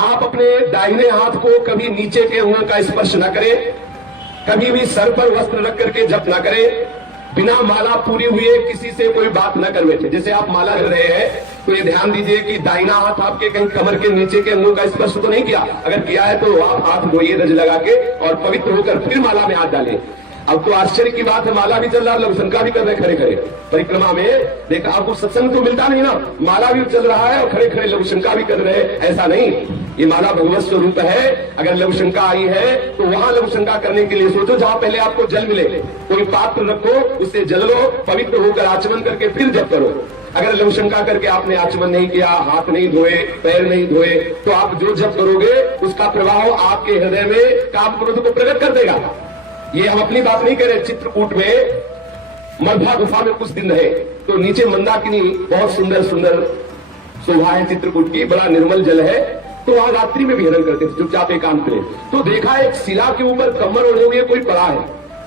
आप अपने दाहिने हाथ को कभी नीचे के अंगों का स्पर्श न करें, कभी भी सर पर वस्त्र रख करके जप न करें, बिना माला पूरी हुए किसी से कोई बात न कर बैठे। जैसे आप माला कर रहे हैं तो ये ध्यान दीजिए कि दाहिना हाथ आपके कहीं कमर के नीचे के अंगों का स्पर्श तो नहीं किया। अगर किया है तो आप हाथ धोइए रज लगा के और पवित्र होकर फिर माला में हाथ डालें। अब तो आश्चर्य की बात है, माला भी चल रहा है, लघुशंका भी कर रहे खड़े खड़े परिक्रमा में। देखा आपको सत्संग तो मिलता नहीं ना, माला भी चल रहा है और खड़े खड़े लघुशंका भी कर रहे हैं, ऐसा नहीं। ये माला भगवत स्वरूप है। अगर लघुशंका आई है तो वहां लघुशंका करने के लिए सोचो जहां पहले आपको जल मिले, कोई पात्र रखो, उससे जल लो, पवित्र होकर आचमन करके फिर जप करो। अगर लघुशंका करके आपने आचमन नहीं किया, हाथ नहीं धोए, पैर नहीं धोए, तो आप जो जप करोगे उसका प्रभाव आपके हृदय में काम क्रोध को प्रकट कर देगा। ये हम अपनी बात नहीं करें। चित्रकूट में मलभा गुफा में कुछ दिन रहे तो नीचे मंदाकिनी बहुत सुंदर सुंदर शोभा है चित्रकूट की, बड़ा निर्मल जल है, तो वहां रात्रि में भी हिरण करते थे चुपचाप एकांत में। तो देखा एक शिला के ऊपर कम्बल ओढ़े हुए कोई पड़ा है,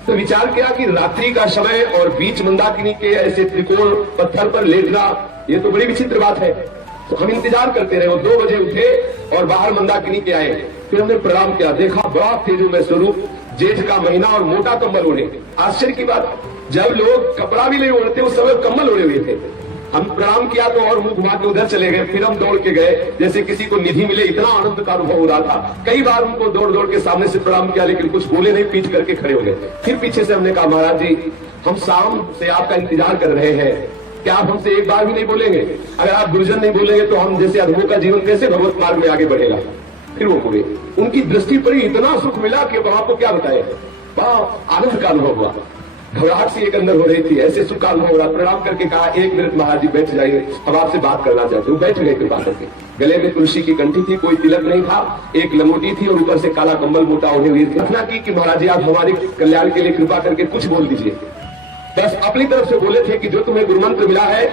तो विचार किया कि रात्रि का समय और बीच मंदाकिनी के ऐसे त्रिकोण पत्थर पर लेटना, ये तो बड़ी विचित्र बात है। तो हम इंतजार करते रहे, 2 बजे उठे और बाहर मंदाकिनी के आए। फिर हमने प्रणाम किया, देखा बड़ा तेजोमय स्वरूप, जेठ का महीना और मोटा कंबल ओढ़े। आश्चर्य की बात, जब लोग कपड़ा भी नहीं ओढ़ते उस समय कंबल ओढ़े हुए थे। हम प्रणाम किया तो और मुंह घुमा के उधर चले गए। फिर हम दौड़ के गए जैसे किसी को निधि मिले, इतना आनंद का अनुभव हो रहा था। कई बार उनको दौड़ दौड़ के सामने से प्रणाम किया लेकिन कुछ बोले नहीं, पीठ करके खड़े हो गए। फिर पीछे से हमने कहा, महाराज जी हम शाम से आपका इंतजार कर रहे हैं, क्या आप हमसे एक बार भी नहीं बोलेंगे? अगर आप गुरुजन नहीं बोलेंगे तो हम जैसे अधमों का जीवन कैसे भगवत मार्ग में आगे बढ़ेगा? फिर वो बोले, उनकी दृष्टि पर ही इतना सुख मिला कि आपको क्या बताए, बड़ा आनंद का अनुभव हुआ। घबराहट सी एक अंदर हो रही थी, ऐसे सुख का अनुभव हो रहा। प्रणाम करके कहा, 1 मिनट महाराज जी बैठ जाइए, अब आपसे बात करना चाहते हूँ। बैठ गए कृपा करके। गले में तुलसी की कंठी थी, कोई तिलक नहीं था, एक लंगोटी थी और ऊपर से काला कंबल मोटा ओढ़े हुए थे। प्रार्थना की कि महाराज जी आप हमारे कल्याण के लिए कृपा करके कुछ बोल दीजिए। बस अपनी तरफ से बोले थे कि जो तुम्हें गुरु मंत्र मिला है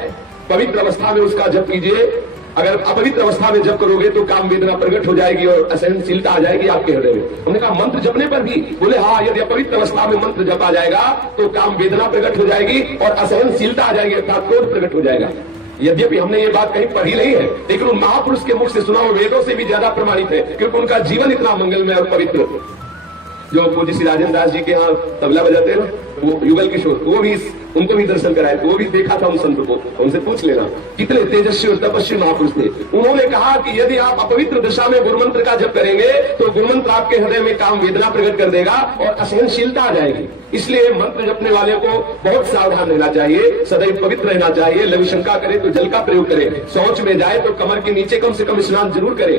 पवित्र अवस्था में उसका जप कीजिए। अगर अपवित्र अवस्था में जप करोगे तो काम वेदना प्रकट हो जाएगी और असहनशीलता आ जाएगी आपके हृदय में। हमने कहा मंत्र जपने पर भी? बोले हाँ, यदि अपवित्र अवस्था में मंत्र जपा जाएगा तो काम वेदना प्रकट हो जाएगी और असहनशीलता आ जाएगी, अर्थात क्रोध प्रकट हो जाएगा। यद्यपि हमने ये बात कहीं पढ़ी नहीं है लेकिन उन महापुरुष के मुख से सुना वो वेदों से भी ज्यादा प्रमाणित है, क्योंकि उनका जीवन इतना मंगलमय और पवित्र। जो पूज्य श्री राजेंद्र दास जी के यहाँ तबला बजाते हैं वो युगल किशोर, वो भी उनको भी दर्शन कराए, वो भी देखा था उन संत को, उनसे पूछ लेना कितने तेजस्वी और तपस्वी महापुरुष थे। उन्होंने कहा कि यदि आप अपवित्र दिशा में गुरुमंत्र का जप करेंगे तो गुरुमंत्र आपके हृदय में काम वेदना प्रकट कर देगा और असहनशीलता आ जाएगी। इसलिए मंत्र जपने वाले को बहुत सावधान रहना चाहिए, सदैव पवित्र रहना चाहिए। लघुशंका करे तो जल का प्रयोग करे, शौच में जाए तो कमर के नीचे कम से कम स्नान जरूर करे,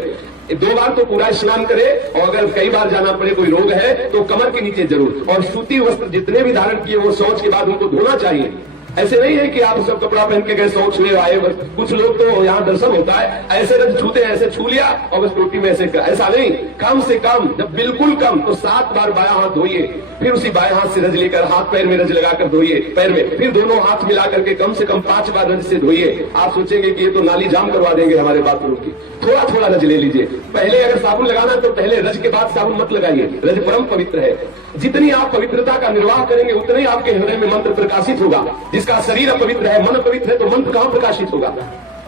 2 बार तो पूरा स्नान करे, और अगर कई बार जाना पड़े, कोई रोग है तो कमर के नीचे जरूर। और सूती वस्त्र जितने भी धारण किए वो शौच के बाद उनको धोना चाहिए। ऐसे नहीं है कि आप सब कपड़ा पहन के गए शौच में आए। बस कुछ लोग तो यहाँ दर्शन होता है ऐसे रज छूते हैं, ऐसे छू लिया और बस टोटी में ऐसे, ऐसा नहीं। कम से कम जब बिल्कुल कम तो 7 बार बायां हाथ धोइए, फिर उसी बाएं हाथ से रज लेकर हाथ पैर में रज लगाकर धोइए पैर में, फिर दोनों हाथ मिला करके कम से कम 5 बार रज से धोइए। आप सोचेंगे कि ये तो नाली जाम करवा देंगे हमारे बाथरूम की। थोड़ा थोड़ा रज ले लीजिए। पहले अगर साबुन लगाना है तो पहले रज के बाद साबुन मत लगाइए, रज परम पवित्र है। जितनी आप पवित्रता का निर्वाह करेंगे उतने ही आपके हृदय में मंत्र प्रकाशित होगा। जिसका शरीर अपवित्र है, मन पवित्र है, तो मंत्र कहां प्रकाशित होगा?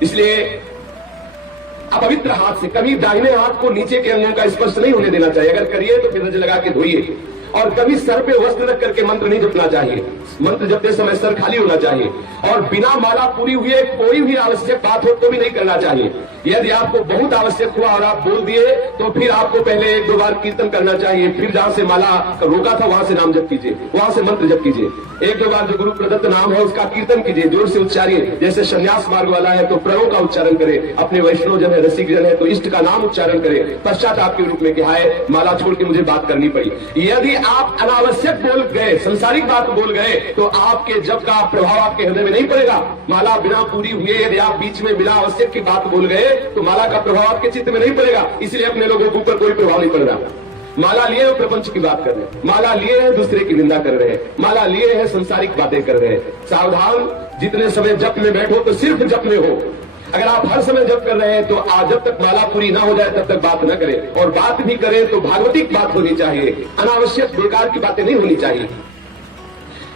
इसलिए अपवित्र हाथ से कभी दाहिने हाथ को नीचे के अंगों का स्पर्श नहीं होने देना चाहिए। अगर करिए तो फिर रज लगा के धोइए। और कभी सर पे वस्त्र रख करके मंत्र नहीं जपना चाहिए। मंत्र जपते समय सर खाली होना चाहिए और बिना माला पूरी हुए कोई भी आवश्यक बात हो तो भी नहीं करना चाहिए। यदि आपको बहुत आवश्यक हुआ और आप बोल दिए तो फिर आपको पहले 1-2 बार कीर्तन करना चाहिए, फिर जहां से माला रोका था वहां से नाम जप कीजिए, वहां से मंत्र जप कीजिए। 1-2 बार जो गुरु प्रदत्त नाम है उसका कीर्तन कीजिए, जोर से उच्चारिए। जैसे संन्यास मार्ग वाला है तो प्रणव का उच्चारण करे, अपने वैष्णव जन है, रसिक जन है तो इष्ट का नाम उच्चारण करे। पश्चात आपके रूप में क्या है, माला छोड़ के मुझे बात करनी पड़ी। यदि आप अनावश्यक बोल गए, संसारिक बात बोल गए तो आपके जप का प्रभाव आपके हृदय में नहीं पड़ेगा। माला बिना पूरी हुए यदि आप बीच में बिना आवश्यक की बात बोल गए तो माला का प्रभाव आपके चित्त में नहीं पड़ेगा। इसलिए अपने लोगों के ऊपर कोई प्रभाव नहीं पड़ रहा। माला लिए हो प्रपंच की बात कर रहे हैं, माला लिए हैं दूसरे की निंदा कर रहे हैं, माला लिए हैं संसारिक बातें कर रहे हैं। सावधान, जितने समय जप में बैठो तो सिर्फ जप में हो। अगर आप हर समय जप कर रहे हैं तो आज जब तक माला पूरी ना हो जाए तब तक बात न करें, और बात भी करें तो भागवतिक बात होनी चाहिए, अनावश्यक बेकार की बातें नहीं होनी चाहिए।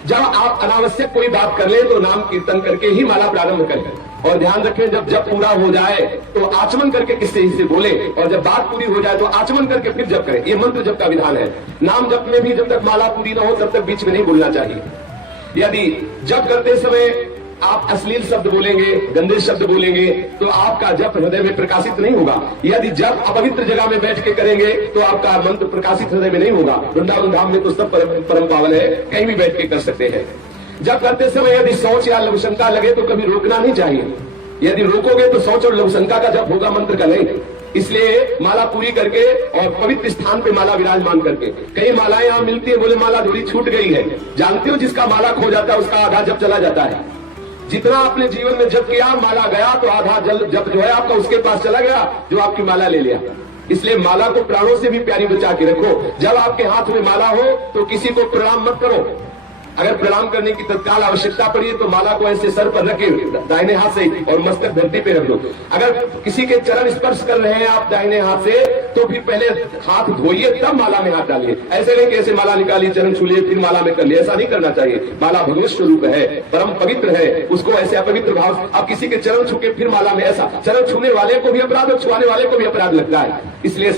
जब आप अनावश्यक कोई बात कर ले तो नाम कीर्तन करके ही माला प्रारंभ करें। और ध्यान रखें, जब जप पूरा हो जाए तो आचमन करके किससे ही से बोले, और जब बात पूरी हो जाए तो आचमन करके फिर जप करें। ये मंत्र जप का विधान है। नाम जप में भी जब तक माला पूरी न हो तब तक बीच में नहीं बोलना चाहिए। यदि जप करते समय आप अश्लील शब्द बोलेंगे, गंदे शब्द बोलेंगे, तो आपका जप हृदय में प्रकाशित नहीं होगा। यदि जप अपवित्र जगह में बैठ के करेंगे तो आपका मंत्र प्रकाशित हृदय में नहीं होगा। वृंदावन धाम में तो सब परम पावन है, कहीं भी बैठ के कर सकते हैं। जप करते समय यदि शौच या लघुशंका लगे तो कभी रोकना नहीं चाहिए। यदि रोकोगे तो शौच और लघुशंका का जप होगा, मंत्र का नहीं। इसलिए माला पूरी करके और पवित्र स्थान पे माला विराजमान करके, कई मालाएं यहां मिलती है, बोले माला थोड़ी छूट गई है। जानते हो, जिसका माला खो जाता है उसका आधा जप चला जाता है। जितना आपने जीवन में जप किया, माला गया तो आधा जप जो है आपका उसके पास चला गया जो आपकी माला ले लिया। इसलिए माला को प्राणों से भी प्यारी बचा के रखो। जब आपके हाथ में माला हो तो किसी को प्रणाम मत करो। अगर प्रणाम करने की तत्काल आवश्यकता पड़ी तो माला को ऐसे सर पर रखे दाहिने हाथ से और मस्तक धरती पे रख दो। अगर किसी के चरण स्पर्श कर रहे हैं आप दाहिने हाथ से तो फिर पहले हाथ धोइए तब माला में हाथ डालिए। ऐसे नहीं कि ऐसे माला निकाली, चरण छू लिए, फिर माला में कर लिए, ऐसा नहीं करना चाहिए। माला भगवत स्वरूप है, परम पवित्र है, उसको ऐसे अपवित्र भाव आप किसी के चरण छू के फिर माला में, ऐसा चरण छूने वाले को भी अपराध और छुआने वाले को भी अपराध लगता है। इसलिए